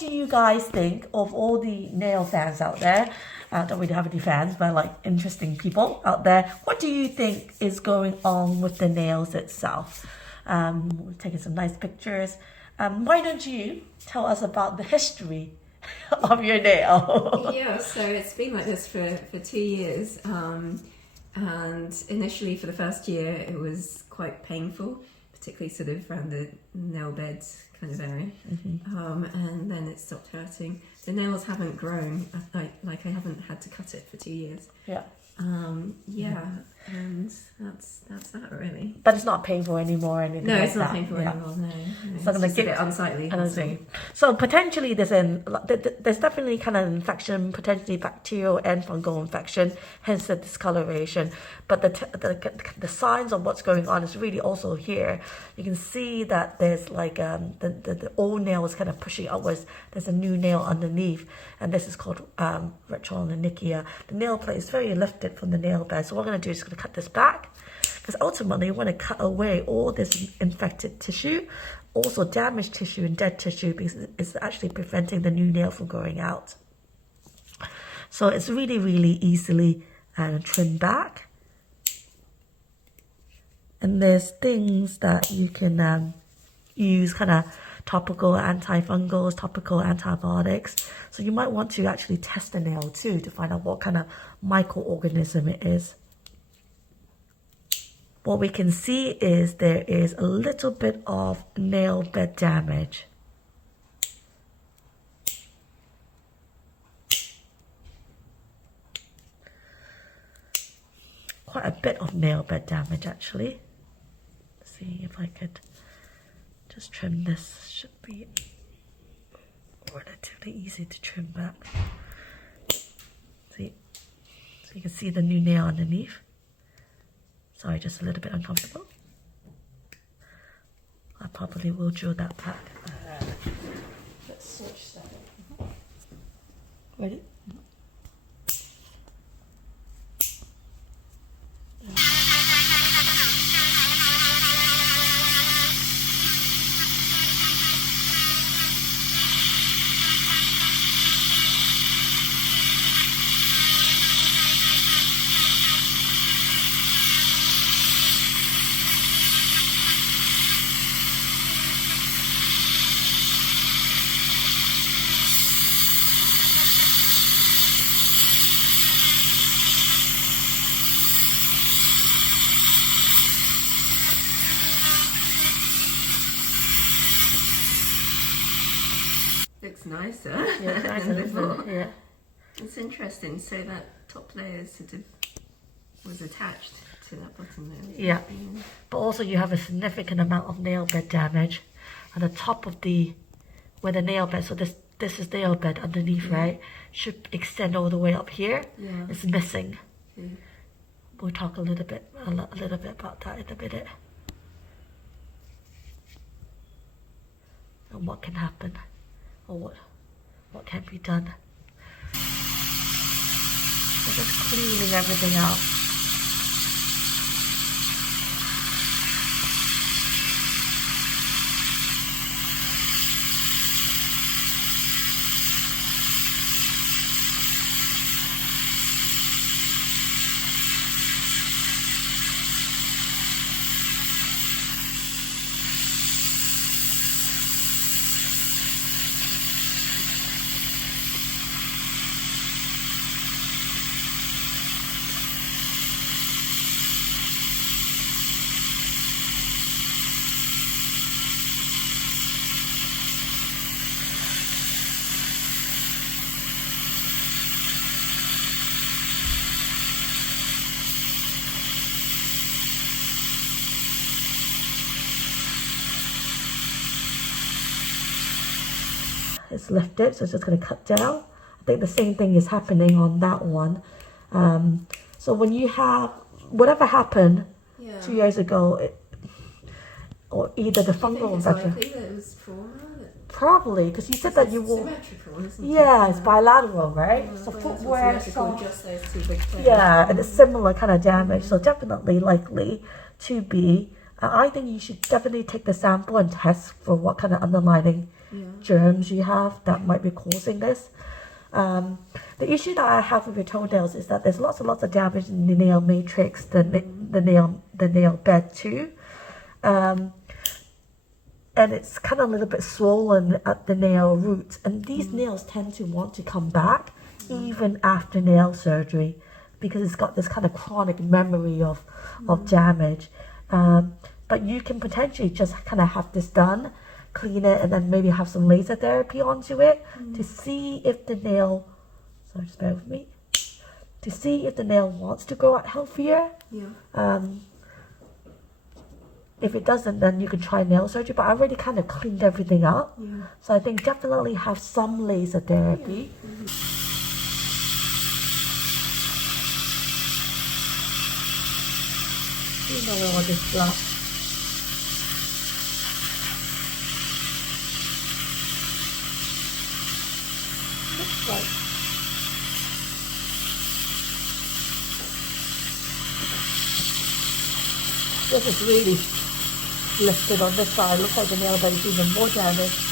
do you guys think of all the nail fans out there? Don't really have any fans, but like interesting people out there. What do you think is going on with the nails itself? We're taking some nice pictures. Why don't you tell us about the history of your nail? Yeah, so it's been like this for 2 years. And initially for the first year, it was quite painful, particularly sort of around the nail bed kind of area. And then it stopped hurting. The nails haven't grown, like I haven't had to cut it for 2 years. Yeah. And that's that really. But it's not painful anymore or anything No, like it's not that. painful anymore, no. It's not It's gonna just a bit unsightly. I see. So potentially there's definitely kind of infection, potentially bacterial and fungal infection, hence the discoloration. But the signs of what's going on is really also here. You can see that there's like the old nail is kind of pushing upwards. There's a new nail underneath, and this is called retrolinicia. The nail plate is very lifted from the nail bed. So what we're going to do is going to cut this back, because ultimately we want to cut away all this infected tissue, also damaged tissue and dead tissue, because it's actually preventing the new nail from growing out. So it's really, really easily trimmed back. And there's things that you can use, kind of topical antifungals, topical antibiotics. So you might want to actually test the nail too to find out what kind of microorganism it is. What we can see is there is a little bit of nail bed damage. Quite a bit of nail bed damage actually. Let's see if I could just trim this. Should be relatively easy to trim back. See, so you can see the new nail underneath. Sorry, just a little bit uncomfortable. I probably will drill that back. Let's switch that. Ready? Looks nicer nicer than before. Yeah. It's interesting. So that top layer sort of was attached to that bottom layer. Yeah. But also you have a significant amount of nail bed damage at the top of where the nail bed. So this is nail bed underneath, right? Should extend all the way up here. Yeah. It's missing. We'll talk a little bit about that in a minute. And what can happen, or what can be done. So just cleaning everything out. It's lifted, so it's just going to cut down. I think the same thing is happening on that one. So when you have whatever happened 2 years ago, or either the fungal infection. It was trauma. Probably, because you said that you wore. Symmetrical, isn't it? Yeah, it's bilateral, right? So footwear, just those two big things. yeah, and it's similar kind of damage. So definitely likely to be. I think you should definitely take the sample and test for what kind of underlying germs you have that might be causing this. The issue that I have with your toenails is that there's lots and lots of damage in the nail matrix, the nail bed too. And it's kind of a little bit swollen at the nail roots, and these nails tend to want to come back even after nail surgery because it's got this kind of chronic memory of damage. But you can potentially just kind of have this done, clean it, and then maybe have some laser therapy onto it to see if the nail, sorry, just bear with me, to see if the nail wants to grow out healthier. If it doesn't, then you can try nail surgery, but I already kind of cleaned everything up. So I think definitely have some laser therapy. You know where all this blood. Looks like this is really lifted on this side. Looks like the nail bed is even more damaged.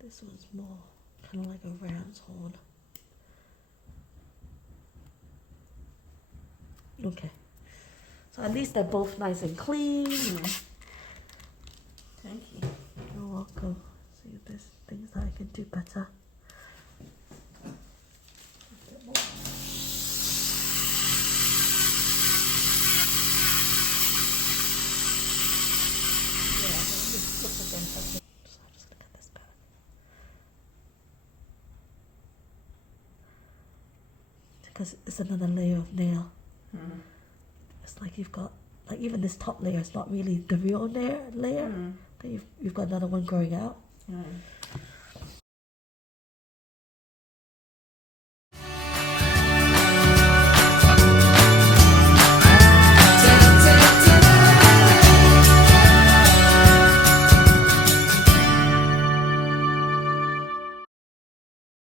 This one's more kind of like a ram's horn. Okay, so at least they're both nice and clean. Thank you. You're welcome. See if there's things that I can do better. Because it's another layer of nail. It's like you've got, like even this top layer is not really the real layer, but you've got another one growing out.